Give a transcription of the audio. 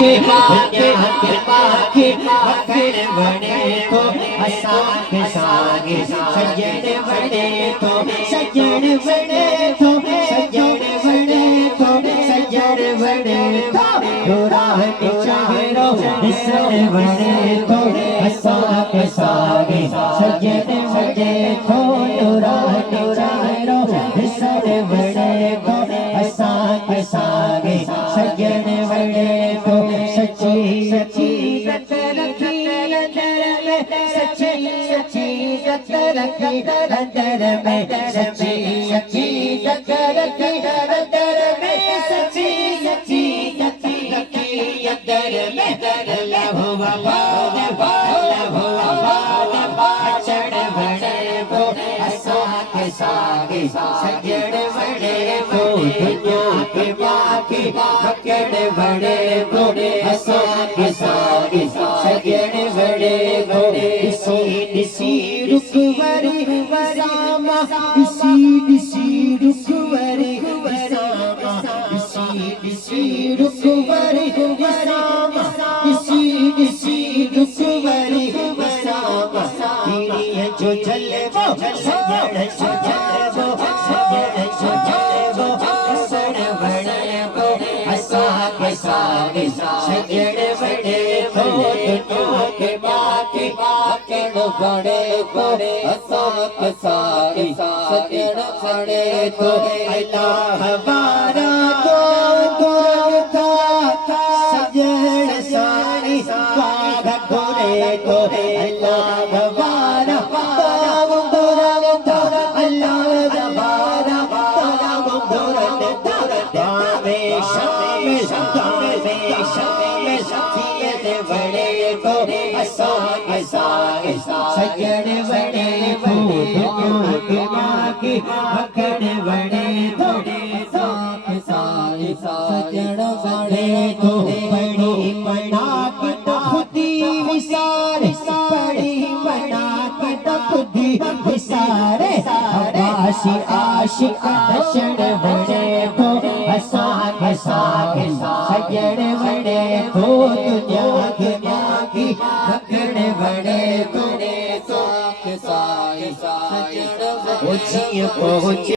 बाके दुनिया के बाके मखण बने तो असांखे सागे सजण बने तो सजण बने तो सजण बने तो सजण बने तो दुरानी चेहरो ॾिसण बने तो असांखे सागे सजण बने तो दुरानी चेहरो ॾिसण बने तो असांखे सागे सजण बने तो सची सची गत रखी सची सची गत रखी अंदर में सची सची गत रखी अंदर में सची सची गत रखी अंदर में अल्लाह चढ़ बड़े वो असांखे सागे सजण बड़े वो दुनिया के बाकी मखण बड़े वो असांखे सागे सजण बड़े वो ॾिसी ॾिसी रुखवरी वसामा ॾिसी ॾिसी रुखवरी वसामा ॾिसी ॾिसी रुखवरी वसामा ॾिसी ॾिसी रुखवरी वसामा दीनीअ जो जलवो सजण जो जलवो सजण जो जलवो असण बणिबो असांखे सागे सजण बणिबो दुनिया के बाकी मखण बणिबो असांखे सागे सजण बणिबो अल्लाह वारा दुआ सजण सारी बाग घुरे तो अल्लाह वारा अल्लाह वारा बड़े को असांखे सागे सजण बड़े को दुनिया के बाकी मखण बड़े तो असांखे सागे सजण बड़े को बड़ी बना के खुदी विसारे बड़ी बना के खुदी विसारे आशी आशिक दर्शन बड़े को असांखे सागे सजण बड़े को दुनिया के बाकी मखण बड़े को असांखे सागे सजण बड़े को